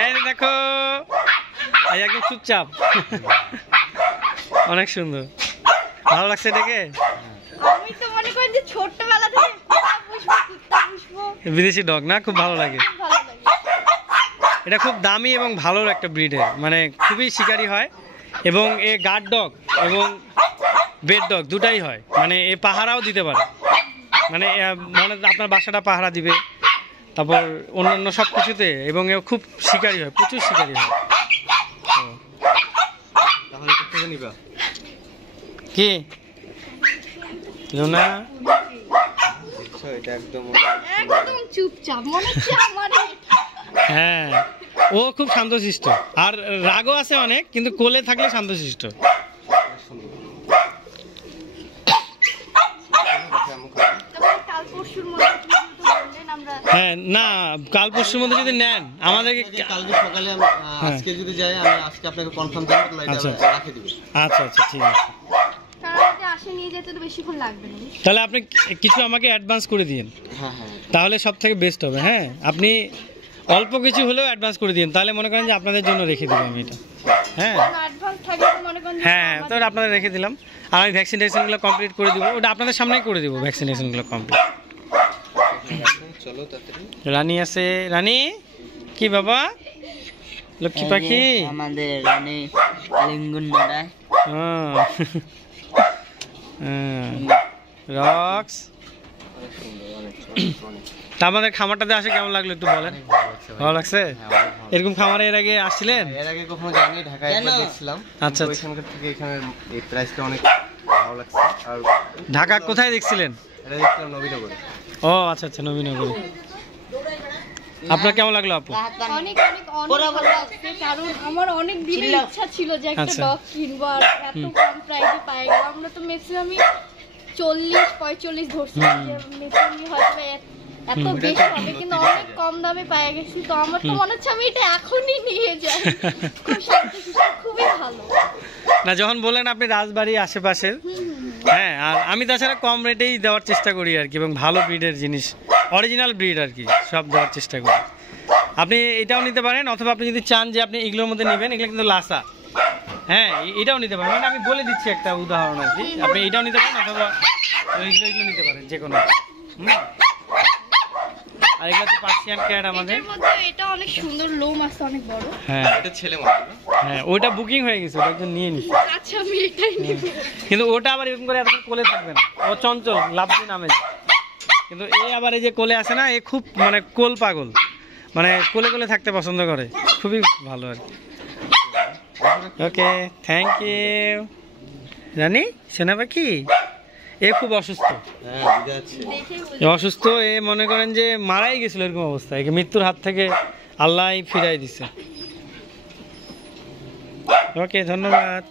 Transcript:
এই দেখো একদম চুপচাপ, অনেক সুন্দর, ভালো লাগছে দেখে। আমি তো মনে করি যে ছোটবেলা থেকে বিদেশি ডগ না, খুব ভালো লাগে। এটা খুব দামি এবং ভালো একটা ব্রিডের, মানে খুবই শিকারী হয় এবং এ গার্ড ডগ এবং বেড ডগ দুটাই হয়, মানে এ পাহারাও দিতে পারে, মানে আপনার বাসাটা পাহারা দিবে, তারপর অন্যান্য সব কিছুতে, এবং এ খুব শিকারী হয়, প্রচুর শিকারী হয়। কি লুনা একদম চুপচাপ মনে হচ্ছে আমার। হ্যাঁ, ও খুব শান্তশিষ্ট, আর রাগও আছে অনেক, কিন্তু কোলে থাকলে শান্তশিষ্ট। হ্যাঁ, না কাল পরশুর মধ্যে যদি নেন আমাদেরকে কালকে সকালে আজকে যদি যাই আমি আজকে আপনাকে কনফার্ম জানাবো, লাইট রাখে দিব। আচ্ছা আচ্ছা ঠিক আছে, তাহলে আপনি কিছু আমাকে অ্যাডভান্স করে দিন। হ্যাঁ হ্যাঁ, তাহলে সব থেকে বেস্ট হবে। হ্যাঁ, আপনি অল্প কিছু হলেও অ্যাডভান্স করে দিন, তাহলে মনে করেন যে আপনাদের জন্য রেখে দেবো আমি এটা। হ্যাঁ হ্যাঁ, তাহলে আপনাদের রেখে দিলাম, আর আমি ভ্যাকসিনেশনগুলো কমপ্লিট করে দিব, ওটা আপনাদের সামনেই করে দেবো ভ্যাকসিনেশনগুলো কমপ্লিট। চলো তাড়াতাড়ি। রানী আছে, রানী কি বাবা, লক্ষ্মী পাখি আমাদের রানী লিঙ্গুন নাড়ায়। রক্স, তা আমাদের খামারটাতে আসে কেমন লাগলো একটু বলেন? ভালো লাগছে? এরকম খামারে এর আগে আসছিলেন? এর আগে কখনো যাইনি, ঢাকায় একবার দেখছিলাম। আচ্ছা, ওইখানকার থেকে এখানে এই প্রাইসটা অনেক ভালো লাগছে। আর ঢাকা কোথায় দেখছিলেন? এটা দেখছিলাম নবীনগরে। ও আচ্ছা আচ্ছা, নবীনগরে। আপনার কেমন লাগলো আপু? অনেক অনেক ভালো লাগছে, কারণ আমার অনেক দিনের ইচ্ছা ছিল যে একটা ডগ কিনবো, আর এত কম প্রাইসে পাই গেলাম। আমরা তো ম্যাক্সিমামই 40-45 ধরছি, যে ম্যাক্সিমামই হয়তো এত বেশি হবে, কিন্তু অনেক কম দামে পাই গেছি। তো আমার তো মনে হচ্ছে আমি এটা এখনই নিয়ে যাই, খুব শান্তশিষ্ট, খুবই ভালো। না, যখন বললেন আপনি রাজবাড়ি আশেপাশের, হ্যাঁ, আর আমি তাছাড়া কম রেটেই দেওয়ার চেষ্টা করি আর কি, এবং ভালো ব্রিডের জিনিস, অরিজিনাল ব্রিড আর কি, সব দেওয়ার চেষ্টা করি। আপনি এটাও নিতে পারেন, অথবা আপনি যদি চান যে আপনি এগুলোর মধ্যে নেবেন, এগুলো কিন্তু লাসা, হ্যাঁ এটাও নিতে পারেন, মানে আমি বলে দিচ্ছি একটা উদাহরণ আর কি, আপনি এটাও নিতে পারেন অথবা এগুলো নিতে পারেন, যে কোনো। আর এগুলো হচ্ছে পার্সিয়ান ক্যাট আমাদের, এর মধ্যে এটা অনেক সুন্দর, লোম আছে অনেক বড়। হ্যাঁ এটা ছেলে মনে হয়। হ্যাঁ, ওটা বুকিং হয়ে গেছে, ওটা একজন নিয়ে নিচ্ছে। আচ্ছা, আমি এটাই নিব। কিন্তু ওটা আবার এরকম করে এতক্ষণ কোলে থাকবে না, ও চঞ্চল, লাভলি নামে। কিন্তু এ আবার এই যে কোলে আসে না, এ খুব মানে কোল পাগল, মানে কোলে কোলে থাকতে পছন্দ করে, খুবই ভালো আর কি। ওকে, থ্যাংক ইউ। জানি শোনা পাখি, এ খুব অসুস্থ, এ অসুস্থ, এ মনে করেন যে মারাই গেছিল এরকম অবস্থা, একে মৃত্যুর হাত থেকে আল্লাহ ফিরাই দিছে। ওকে, ধন্যবাদ।